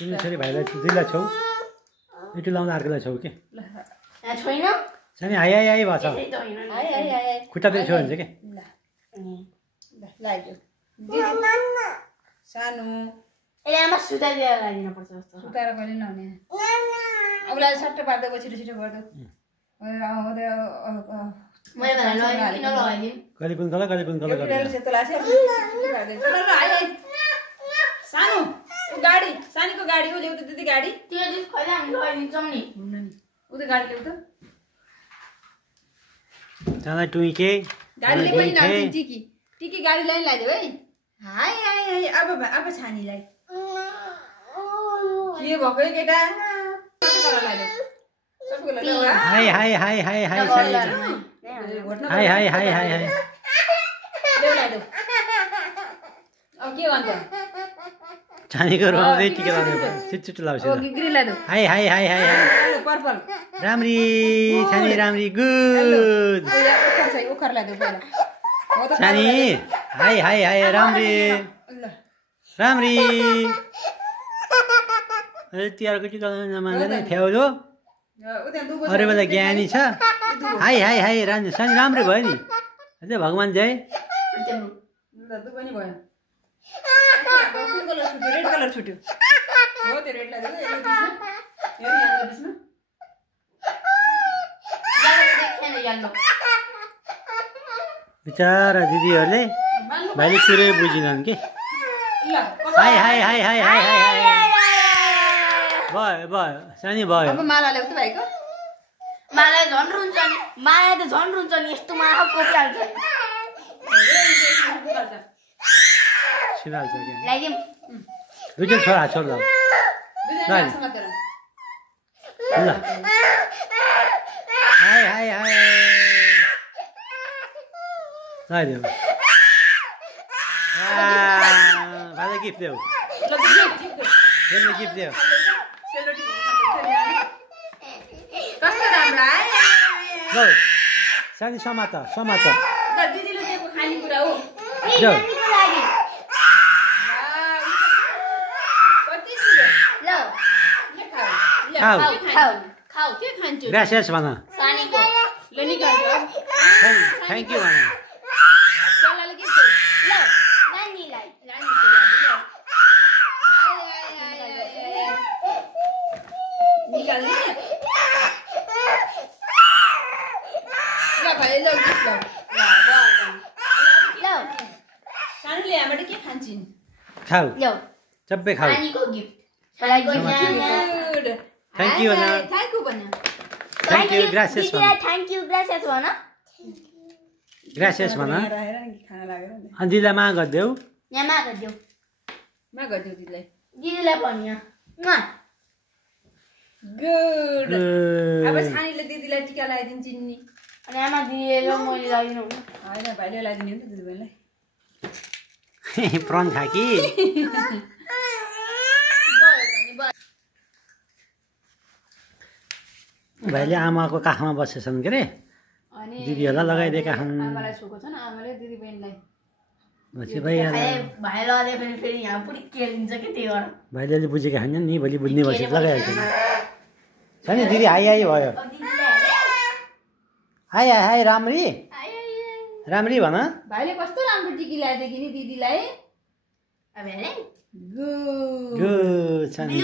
तिमी छोरी भाइलाई दिदीलाई छौ यति लाउँदा अर्कोलाई छौ के छैन सानी हाई हाई हाई भन्छ खुट्टातिर छेउ हुन्छ के सानो आमा सुताइदिएर लगाइदिनु पर्छ जस्तो सुताएर कहिले नहुने अबलाई सट्ट पार्दै छिटो छिटो गर्दै मैले भने किन लगाइदिउँ कहिले कुन कलर सेतो लाग्छ सानो गाडी सानीको गाडी हो ल्याउ त दिदी गाडी त्यो चाहिँ खैला हामी लगाइदिन्छौँ नि हुन्न नि उ त गाडी ल्याउ त जाँदा टुइके गाडीले पनि नआउँछ टिकी टिकी गाडीलाई नि ल्याइदेऊ है हाय हाय हाय अब छानीलाई के भएको केटा हाई हाई हाई हाई हाई सानी हाई हाई हाई हाई हाई ल्याइदेऊ अब के भन्छ छानीको रुवाउँदै टिका लाउनु छिट छिट लाउँछ ग्रिल ल्याइदेऊ हाई हाई हाई हाई हाई पर्पल राम्री छानी राम्री गुड उखर ल्याइदेऊ पहिला छानी हाई हाई हाई राम्री राम्री तिहारको टिका लाउनु नमान्दैन ठ्याउलो अरू बेला ज्ञानी छ हाई हाई हाई सानी राम्रो भयो नि अझै भगवान् जय पनि भयो रेड कलर छुट्यो हो त्यो रेड ल्याइदेऊ बिचारा दिदीहरूले भाइले कुरै बुझिनन् के हाई हाई हाई हाई हाई हाई हाई भयो भयो सानी भयो अब माला ल्याउ त भाइको माला झन् रुन्छ नि माया त झन् रुन्छ नि यस्तो माया कोपिहाल्छ सिधाल्छ क्या ल्याइदिउँ दुईजना छोरा छोड ल हाई हाई हाई लगाइदेऊ भाइलाई गिफ्ट देऊ गिफ्ट देऊ कस्तो राम्रो ल सानी समात समात दिदीले दिएको खानेकुरा हो जाऊ कति किलो ल खाऊ खाऊ खाऊ के खान्छु ग्रासियस भन सानीको ल निकाल्छु थ्याङ्क यू भन चल्लाले के दियो ल नानीलाई रानीको लागि ल निकाल्ने ल भाइ ल गिफ्ट ल सानोले यहाँबाट के खान्छन् खाऊ ल्याऊ सबै खाऊ नानीको गिफ्ट सानीको गुड थ्याङ्क यू भन थ्याङ्क यू भन थ्याङ्क यू ग्रासियस भन थ्याङ्क यू ग्रासियस भन ग्रासियस भन राखेर नि खाना लागेर नि अनि दिदीलाई मा गरिदेऊ यहाँ माग देऊ मा गरिदिउ दिदीलाई दिदीलाई भन्नु यहाँ गुड अब सानीले दिदीलाई टिका लगाइदिन्छन् नि अनि आमा दिदीले र मैले लगाइदिनु हुन्न होइन भाइले लगाइदिनु नि त दिदीबहिनीलाई प्रन खा कि भाइले आमाको काखमा बसेछन् के अरे दिदीहरूलाई लगाइदिएका छन् आमालाई छोएको छ नि आमाले दिदीबहिनीलाई भाइ लगाए पनि फेरि यहाँ पुरै केलिन्छ कि त्यही भएर भाइले अलि बुझेका छैनन् नि भोलि बुझ्ने भएपछि लगाइहाल्छ नि छ नि दिदी हाई हाई भयो हाई हाई हाई राम्री राम्री भन भाइले कस्तो राम्रो टिकी ल्याइदियो कि नि दिदीलाई गुड छ नि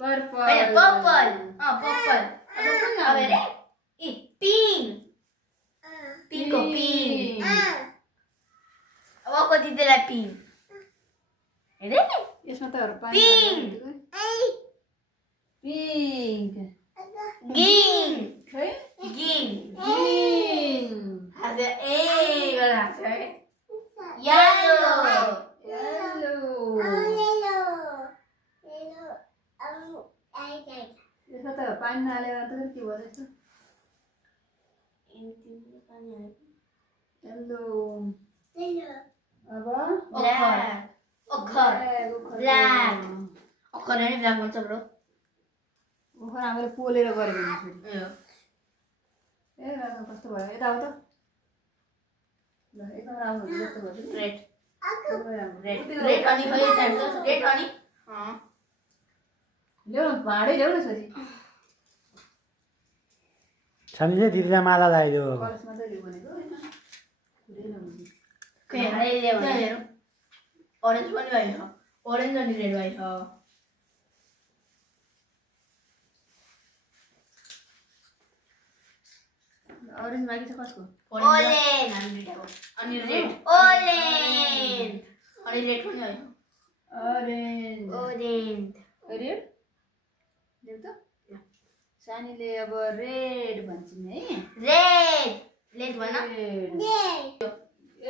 पर्पल पर्पल पर्पल अब रे ए पिङ्क पिङ्कको पिङ्क अब कति दिदीलाई पिङ्क हेरे यसमा त पिङ्क पिङ्क ग्रीन खै ग्रीन ग्रीन हाँस्छ ए गरेर हाँस्छ है येलो येलो यसमा त पानी नहालेर त के भयो यस्तो येलो अब अखर ब्ल्याक अखर नै ब्ल्याक भन्छ ब्रो ओखर हामीले पोलेर गरेको फेरि ए कस्तो भयो यता आऊ त ल एकदम राम्रो जस्तो भयो रेड रेड रेड अनि खै चाहिन्छ रेड अनि ल्याउ न भाँडै ल्याउ न छोरी सानीले दिदीलाई माला लगाइदियो अब कलस मात्रै ल्याउ भनेको होइन पुरै नहुने ऑरेंज पनि भयो ऑरेंज अनि रेड भयो ऑरेंज बाकी छ कसको ऑरेंज अनि रेड ऑरेंज अनि रेड पनि भयो ऑरेंज ऑरेंज रेड देऊ त सानीले अब रेड भन्छन् है रेड रेड भन ए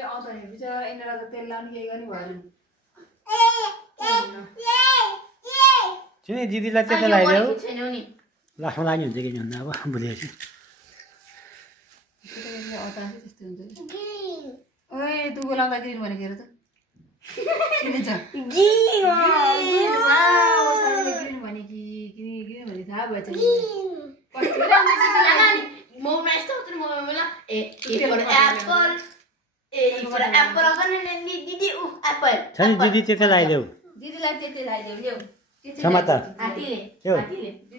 आउँछ नि बिचरा यिनीहरूलाई त तेल लाउनु केही गर्ने भएन चिनी दिदीलाई चाहिँ लगाइदेऊ छैनौ नि लास्टमा लाग्ने हुन्छ कि भन्दा अब भुलेपछि त्यस्तो हुन्छ ओए तँ बोलाउँदा ग्रिन भनेको हेर त चिनिन्छ ग्रिन भने कि ग्रिन भने थाहा भएछ मौमा यस्तो हुन्छ नि मौमा A for apple A for apple गर्ने नि दिदी उ एप्पल छैन दिदी चाहिँ लगाइदेऊ दिदीलाई त्यति लगाइदेऊ ल्याउ समाता हातीले ल्याउ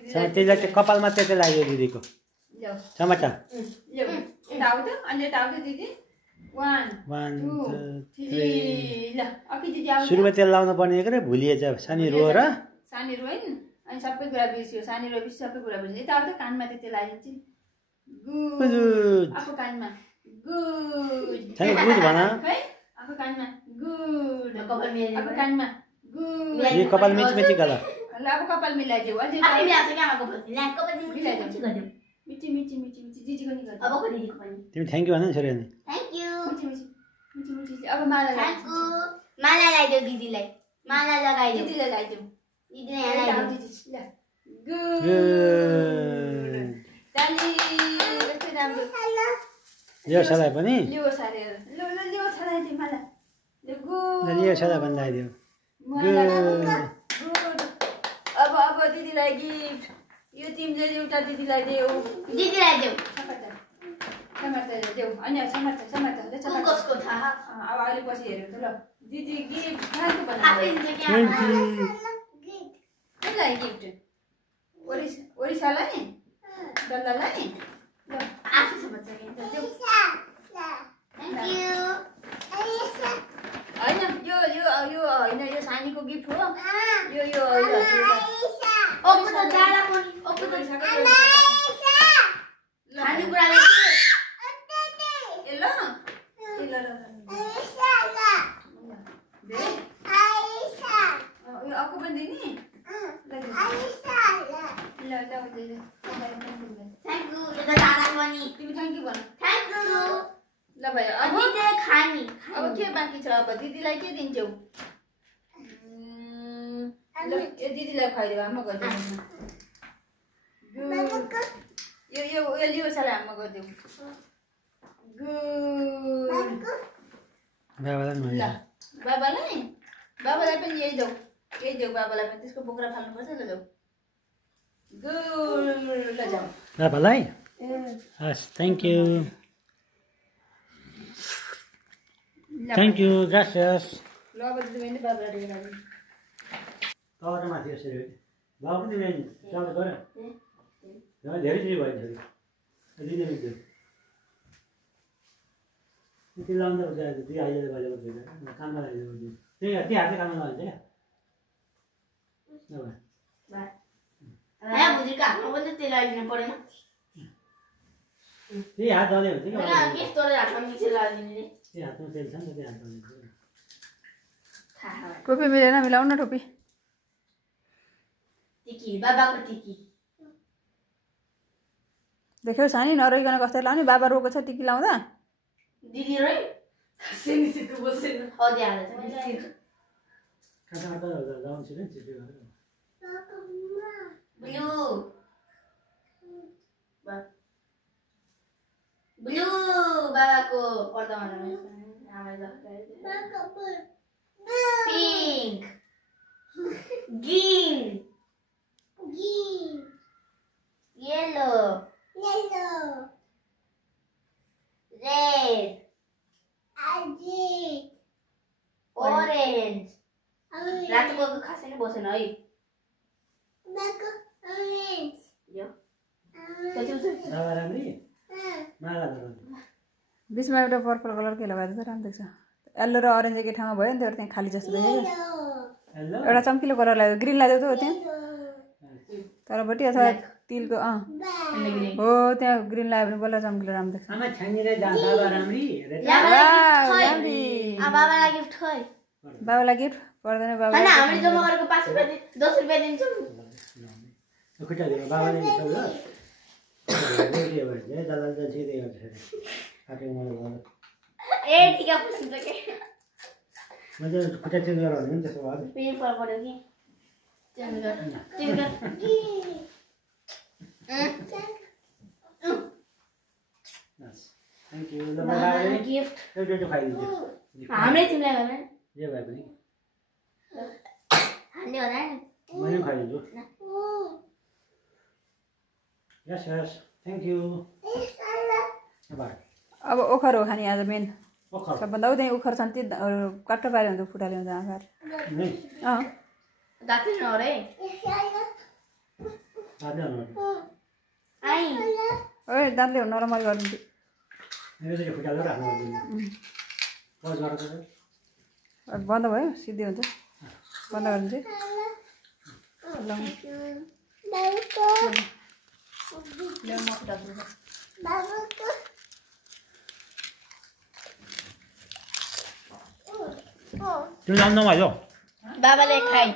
त्यसलाई चाहिँ कपालमा चाहिँ लगाइदेऊ दिदीको ल्याउ समाता ल्याउ यता आऊ त अनि यता आऊ त दिदी 1 2 3 ल अकि दिदी आऊ सुरुमा तेल लाउनु पर्ने के रे भुलिएछ सानी रो र सानी रोइन अनि सबै कुरा बिर्स्यो सानी रो बिर्स्यो सबै कुरा बिर्स्यो यता आऊ त कानमा त्यति लगाइदिन्छु गुड आफू कानमा गुड सानी गुड भन है आफू कानमा गुड कपाल मिलाइदिनु आफू कानमा गुड यो कपाल मेची गला ल अब कपाल मिलाइदेऊ अझै आफै मिलाउँछ के आमाको कपाल ल्या कपाल मिलाइदेऊ मिलाइदिनु मिठी मिठी मिठी मिठी दिदीको नि गर्नु अब को दिदीको पनि तिमी थ्याङ्क यू भन न छोरी अनि थ्यांक यू मिठी मिठी मिठी मिठी अब माला थ्यांक यू माला लगाइदेऊ दिदीलाई माला लगाइदेऊ दिदीलाई लगाइदेऊ दिदीलाई लगाइदेऊ दिदी ल गुड दाली कति राम्रो यो सलाई पनि लियो सारे ल ल लियो छराइदे माला ल गुड यो सलाई पनि लगाइदियो गुड अब दिदीलाई गिफ्ट यो तिमीले एउटा दिदीलाई देऊ दिदीलाई देऊ समाता देऊ अनि समाता ल को कसको थाहा अब अहिले पछि हेरौँ त ल दिदी गिफ्ट खाएको आफै बनाऊ हुन्छ के थ्याङ्क यू कसलाई गिफ्ट ओरिसालाई दल्लालाई ल आफै समझ्छ के देऊ थ्यांक यू होइन यो होइन यो सानीको गिफ्ट हो यो ओको त जाडा पनि ओको त खानेकुरा ए ल यो अक्को पनि दिने ल थ्यांक यू यो त जाडा पनि तिमी थ्याङ्क यू भन थ्यांक यू ल भाइ अब दिदीले खानी अब के बाँकी छ अब दिदीलाई के दिन्छौ ल यो दिदीलाई खुवाइदेऊ आमा गरिदेऊ यो लियो साला आमा गरिदेऊ गुड बाबालाई ल बाबालाई पनि यही देऊ बाबालाई पनि त्यसको बोक्रा फाल्नुपर्छ ल जाऊ गुड ल जाऊ बाबालाई हस् thank you thank you gracious ल अब दिदी बाबालाई टेकेर आउनु तर माथि यसरी बाबु पनि तिमीले चाल गऱ्यो धेरै दिदी भयो छोरी दिदी मिल्थ्यो त्यो लाउँदा हुन्छ दुई आइले गरेको थियो काममा लगाइदिएको थियो त्यही हातले काममा लगाइन्छ क्या हैन बुझिका म पनि तेल हाल्नु पर्दैन त्यही हात दले हुन्छ क्या हैन के तोले हातमा मिक्सर हाल्दिने नि त्यही हातमा तेल छ नि त त्यही हात दले थाहा टोपी मिलेन मिलाउ न टोपी टिकी बाबाको टिकी देख्यौ सानी नरोइकन कस्तो लाउने बाबा रोको छ टिकी लाउँदा दिदी रे सिनिसिको बसेन अदि हाल्छ काटा लाउँछु नि चिप्ले गरेर ब्लू बाबाको पर्दामा pink green yellow red orange रातको खासै नै बसेन है यो कति हुन्छ बाबा राम्री माला बिचमा एउटा पर्पल कलर के लगाएर त राम्रो देख्छ येल्लो र अरेन्ज एकै ठाउँमा भयो नि त त्यहाँ खाली जस्तो देखेको हेलो एउटा चम्किलो कलर लाग्यो ग्रिन लाग्यो त हो त्यहाँ तरपट्टि अथवा तिलको हो त्यहाँ ग्रिन लाग्यो भने बल्ल चम्किलो राम्रो देख्छ आमा छानीले जान्छ बाबा राम्री बाबालाई गिफ्ट खै बाबालाई गिफ्ट पर्दैन बाबा हैन हामीले जम्मा गरेको 5 रुपैयाँ 10 रुपैयाँ दिन्छौँ खुट्टा दिनु बाबाले दिन्छ ल के भन्छ दादा त छिदै गर्छ आके मलाई भन्नु ए ठीक है पुछ्नु त के मैले खुट्टा चेन्ज गराउनु नि त्यसो भए पेन पर पर्यो कि चेन्ज गर थ्यांक यू ल बाबाले गिफ्ट एउटा खाइदिन्छु हामीले तिमीलाई भने जे भए पनि हान्ने होला नि मैले खाइदिन्छु यस यस थ्यांक यू बाय अब ओखर हो खाने आज मेन ओखर सबभन्दा उतै ओखर छन् ती काट्टा पारे हुन्छ फुटाले हुन्छ आँखार नै दाति न रे दादा न आई ओए दाँतले नरमाइलो गरिदिन्छु मेरो चाहिँ खुट्टा राख्नु पर्दैन पज गरेर बन्द भयो सिधै हुन्छ बन्द गरिदिन्छु त्यो जान्न भयो बाबाले खाइ